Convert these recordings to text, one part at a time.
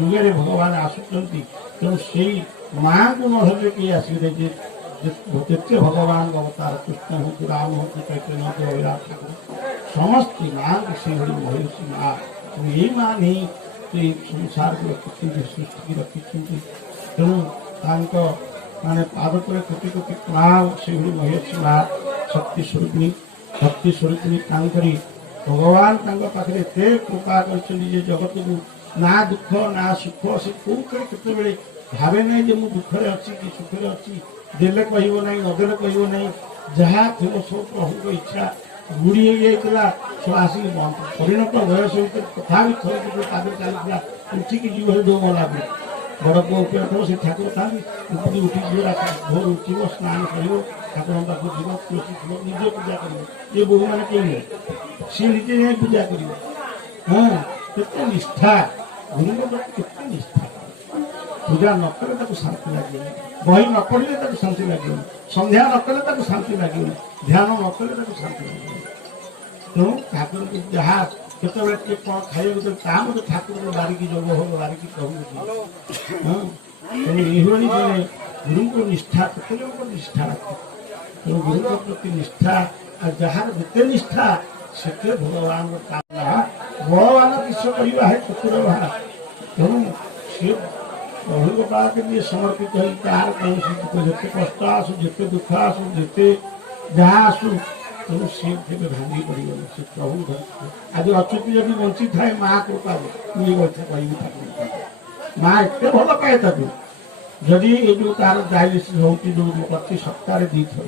जुगे भगवान आसुच्च तेणु से माँ को नधरे किए आसवे जिते भगवान अवतार कृष्ण हूँ राम हूँ चैतन्य अविराट ठाकुर समस्त माँ को से महिषी माँ ये माँ नहीं संसार को रखी सृष्टि की रखी तेणु माने पाद पर कोटि कोटि प्रणाम से महिषी माँ शक्ति स्वरूपिणी भगवान पाखे एत कृपा कर जगत को ना दुख ना सुख से कौन केत भावे ना जो मुझे दुखे अच्छी कि सुखे अच्छी देले कह ना नदेले कह ना जहाँ थी सब प्रभु इच्छा बुढ़ी होता सब आसिक परिणत बयस कथा भी थोड़े चलता उठिक जीव दो गला बड़ पुओ पे से ठाकुर था उठी उठी भोर उठब स्नान कर ठाकुर पाक जीव तुलसी थी निजे पूजा कर ये बहु मैंने कहे सी निजे जाए पूजा कर हाँ केते निष्ठा गुरु केते निष्ठा पूजा न कले शांति लगे बही न पढ़े शांति लगे संध्या न कले शांति लगे ध्यान न कले शांति लगे तेणु ठाकुर जहाँ केत कौन खाइए मत ठाकुर बारिकी जोग हो बारिकी कहूँ हाँ तेणु ये गुरु को निष्ठा केत निष्ठा रखे ତେଣୁ ଗୁରୁଙ୍କ ପ୍ରତି ନିଷ୍ଠା ଆଉ ଯାହାର ଯେତେ ନିଷ୍ଠା ସେତେ ଭଗବାନର କାମନା ବଳବାନ କିସ କରିବା ହେ ଚତୁର ବାହା। ତେଣୁ ସେ ପ୍ରଭୁଙ୍କ ପାଖରେ ଯିଏ ସମର୍ପିତ ହେଇ ତାହାର କୌଣସି ଯେତେ କଷ୍ଟ ଆସୁ ଯେତେ ଦୁଃଖ ଆସୁ ଯେତେ ଯାହା ଆସୁ ତେଣୁ ସିଏ କେବେ ଭାଙ୍ଗି ପଡ଼ିବନି। ସେ ପ୍ରଭୁ ଆଜି ଅଚ୍ୟୁତି ଯଦି ବଞ୍ଚିଥାଏ ମା କୃପାରୁ ମୁଁ ଏ କଥା କହିବି ତାକୁ ମା ଏତେ ଭଲ ପାଏ ତାକୁ। ଯଦି ଏ ଯେଉଁ ତାର ଡାଇଲିସିସ୍ ହେଉଛି ଯେଉଁ ପ୍ରତି ସପ୍ତାହରେ 2 ଥର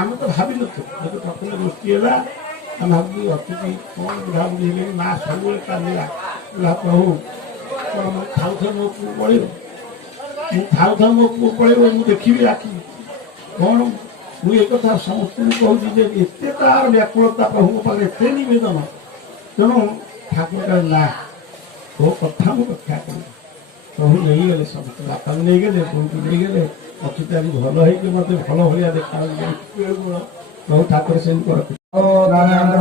ଆମେ ତ ଭାବିନଥିଲୁ ଯଦି ପ୍ରଥମେ ଗୋଷ୍ଠୀ ହେଲା ଆମେ ଭାବିଲି ଅଚ୍ୟୁତି କ'ଣ ବୁଢ଼ାବୁଢ଼ୀ ହେଲେଣି ମା ସବୁବେଳେ କାନ୍ଦିଲା ପ୍ରଭୁ କ'ଣ ମୁଁ ଥାଉ ମୋ ପୁଅ ପଳେଇବ ମୁଁ ଥାଉ ମୋ ପୁଅ ପଳେଇବ ମୁଁ ଦେଖିବି ଆଖି କ'ଣ ମୁଁ ଏ କଥା ସମସ୍ତଙ୍କୁ କହୁଛି ଯେ ଏତେ ତାର ବ୍ୟାକୁଳତା ପ୍ରଭୁଙ୍କ ପାଖରେ ଏତେ ନିବେଦନ। ତେଣୁ ଠାକୁର କହିଲେ ନା ତୋ କଥା ମୁଁ ରକ୍ଷା କରିବି। ପ୍ରଭୁ ନେଇଗଲେ ସମସ୍ତେ ବାପାଙ୍କୁ ନେଇଗଲେ ବୋଉକୁ ନେଇଗଲେ ଅଚ୍ୟୁତ ଆଜି ଭଲ ହେଇକି ମୋତେ ଭଲ ଭଳିଆ ଦେଖାଯାଉଛି ପ୍ରଭୁ ଠାକୁର ସେମିତି କରନ୍ତି। नारायण